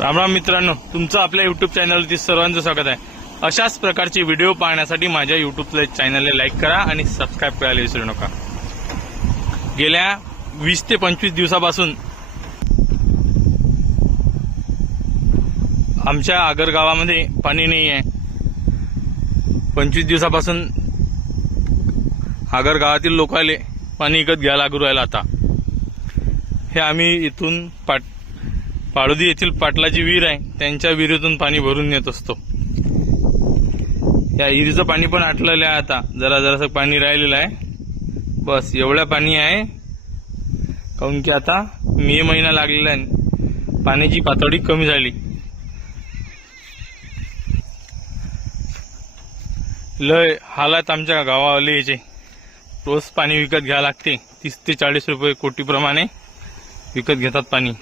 राम राम मित्रांनो, तुमचं आपल्या युट्यूब चॅनलवरती सर्वांचं स्वागत आहे। अशाच प्रकारचे व्हिडिओ पाहण्यासाठी माझ्या युट्यूब चॅनलला लाईक करा आणि सबस्क्राइब करायला विसरू नका। गेल्या 20 ते 25 दिवसापासून आमच्या आगर गावामध्ये पाणी नाही आहे। 25 दिवसापासून आगर गावातील लोकांले पाणी विकत घ्यायला लागू राहिला। आता हे आम्ही इथून पाळोदी येथील पाटलाची विहीर आहे, त्यांच्या विहिरीतून पाणी भरून नेत असतो। या विहिरीचं पाणी पण आटलेलं आहे, आता जरासं पाणी राहिलेलं आहे। बस एवढं पाणी आहे, काऊन की आता मे महिना लागलेला आहे, पाण्याची पातळी कमी झाली। लय हालात आमच्या गावावाले याचे, रोज पाणी विकत घ्यायला लागते। 30 ते 40 रुपये कोटी प्रमाणे विकत घेतात पाणी।